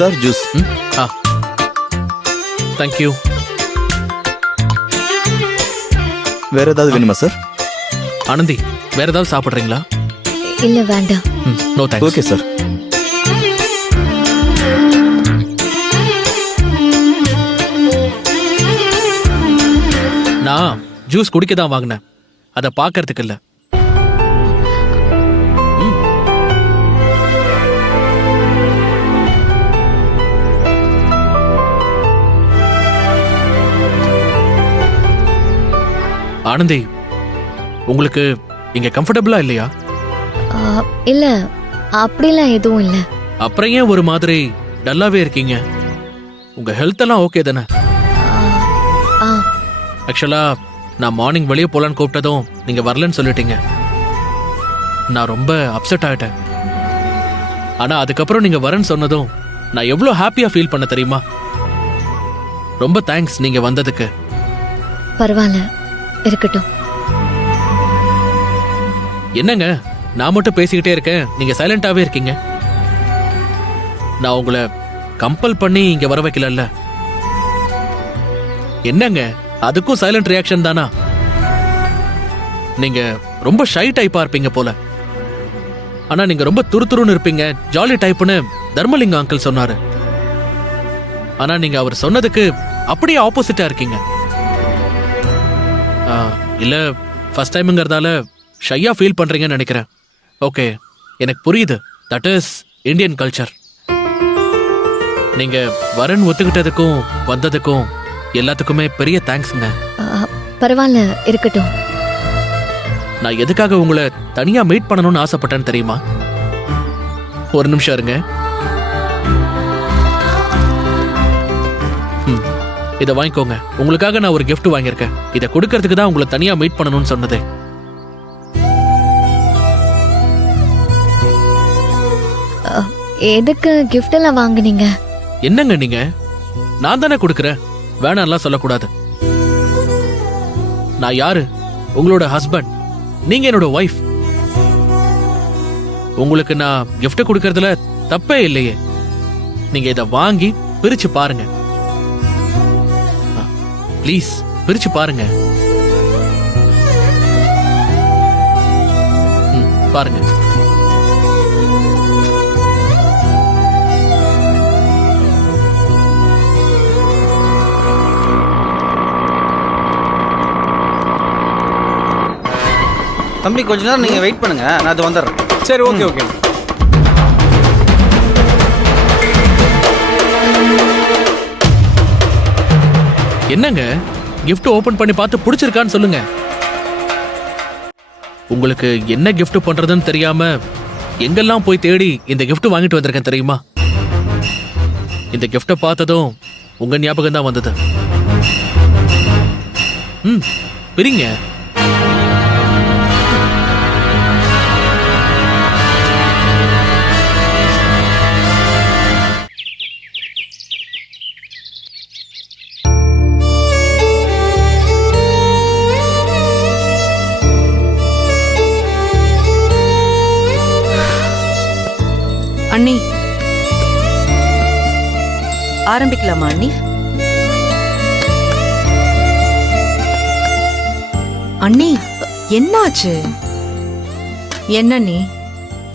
Sir juice. ஆ thank you. வேற ஏதாவது வேணுமா சார்? ஆனந்தி, வேற ஏதாவது சாப்பிட்றீங்களா? இல்ல வேண்டாம். No thanks. Okay sir. நான் ஜூஸ் குடிக்க தான் வாங்கினேன், அதை பார்க்கறதுக்கு இல்ல. ஆனந்தி, உங்களுக்கு இங்க கம்ஃபர்டபுளா இல்லையா? இல்ல அப்படிலாம் எதுவும் இல்ல. அப்புறம் ஏன் ஒரு மாதிரி டல்லாவே இருக்கீங்க? உங்க ஹெல்த் எல்லாம் ஓகே தானே? ஆ, ஆக்சுவலா நான் மார்னிங் வெளியே போலான்னு கூப்பிட்டதும் நீங்க வரலன்னு சொல்லிட்டீங்க. நான் ரொம்ப அப்செட் ஆயிட்டேன். ஆனா அதுக்கப்புறம் நீங்க வரேன்னு சொன்னதும் நான் எவ்வளவு ஹாப்பியா ஃபீல் பண்ண தெரியுமா? ரொம்ப தேங்க்ஸ் நீங்க வந்ததுக்கு. பரவாயில்ல, இருக்கட்டும். என்னங்க, நான் மட்டும் பேசிக்கிட்டே இருக்கேன், நீங்க சைலண்டாவே இருக்கீங்க. நான் உங்களை கம்பல் பண்ணி இங்க வர வைக்கல. என்னங்க, அதுக்கும் சைலண்ட் ரியாக்ஷன் தானா? நீங்க ரொம்ப ஷை டைப்பா இருப்பீங்க போல. ஆனா நீங்க ரொம்ப துருதுருன்னு இருப்பீங்க, ஜாலி டைப்னு தர்மலிங்க அங்கிள் சொன்னாரு. ஆனா நீங்க அவர் சொன்னதுக்கு அப்படியே ஆப்போசிட்டா இருக்கீங்க. இல்ல ஃபர்ஸ்ட் டைம்ங்கிறதால ஷையா ஃபீல் பண்றீங்கன்னு நினைக்கிறேன். ஓகே, எனக்கு புரியுது. That is Indian culture. நீங்க வரன் ஒத்துக்கிட்டதுக்கும் வந்ததுக்கும் எல்லாத்துக்குமே பெரிய தேங்க்ஸ்ங்க. பரவாயில்ல, இருக்கட்டும். நான் எதுக்காக உங்களை தனியா மீட் பண்ணணும்னு ஆசைப்பட்டேன்னு தெரியுமா? ஒரு நிமிஷம் இருங்க. இதை வாங்கிக்கோங்க. உங்களுக்காக நான் ஒரு gift வாங்கியிருக்கேன். இதை கொடுக்கறதுக்கு தான் உங்களை தனியா மீட் பண்ணணும்னு சொன்னதே. எதுக்கு gift எல்லாம் வாங்குனீங்க? என்னங்க நீங்க, நான் தானே கொடுக்கறேன், வேணாம்லாம் சொல்லக்கூடாது. நான் யாரு? உங்களோட ஹஸ்பண்ட். நீங்க என்னோட ஒய்ஃப். உங்களுக்கு நான் gift கொடுக்கறதுல தப்பே இல்லையே. நீங்க இதை வாங்கி பிரிச்சு பாருங்க. ப்ளீஸ் பிரிச்சு பாருங்க. பாருங்க. தம்பி, கொஞ்ச நேரம் நீங்க வெயிட் பண்ணுங்க, நான் அது வந்துடுறேன். சரி, ஓகே ஓகே. என்னங்க, gift ஓபன் பண்ணி பார்த்து பிடிச்சிருக்கான்னு சொல்லுங்க. உங்களுக்கு என்ன gift பண்றதுன்னு தெரியாம எங்கெல்லாம் போய் தேடி இந்த gift வாங்கிட்டு வந்திருக்கேன் தெரியுமா? இந்த gift பார்த்ததும் உங்க ஞாபகம் தான் வந்தது. பிரிங்க. அண்ணி, ஆரம்பிக்கலாமா அண்ணி? அண்ணி, என்னாச்சு? என்ன நீ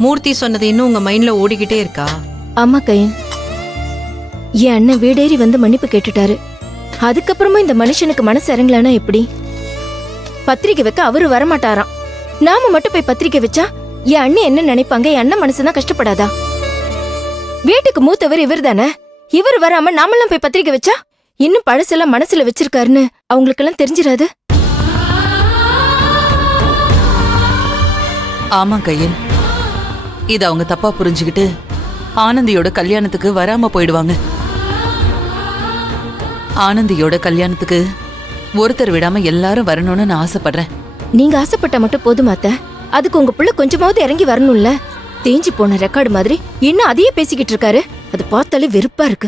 மூர்த்தி சொன்னது இன்னும் உங்க மைண்ட்ல ஓடிக்கிட்டே இருக்கா? ஆமா கையன், என் அண்ணன் வீடேறி வந்து மன்னிப்பு கேட்டுட்டாரு. அதுக்கப்புறமா இந்த மனுஷனுக்கு மனசு இறங்கலனா எப்படி? பத்திரிக்கை வைக்க அவரு வரமாட்டாராம். நாம மட்டும் போய் பத்திரிக்கை வச்சா என் அண்ணன் என்ன நினைப்பாங்க? என் அண்ணன் மனசுதான் கஷ்டப்படாதா? வீட்டுக்கு மூத்தவர் இவர் தானே. இவர் வராம நாமெல்லாம் போய் பத்திரிக்கை வச்சா இன்னும் பழசெல்லாம் மனசுல வச்சிருக்காருன்னு அவங்களுக்கெல்லாம் தெரிஞ்சிடாது? ஆமா கையன், இது அவங்க தப்பா புரிஞ்சுக்கிட்டு ஆனந்தியோட கல்யாணத்துக்கு வராம போயிடுவாங்க. ஆனந்தியோட கல்யாணத்துக்கு ஒருத்தர் விடாம எல்லாரும் வரணும்னு நான் ஆசைப்படுறேன். நீங்க ஆசைப்பட்டா மட்டும் போதுமாத்த, அதுக்கு உங்க புள்ள கொஞ்சமாவது இறங்கி வரணும்ல. தேஞ்சு போன ரெக்கார்டு மாதிரி இன்னும் அதையே பேசிக்கிட்டு இருக்காரு. அது பார்த்தாலே வெறுப்பா இருக்கு.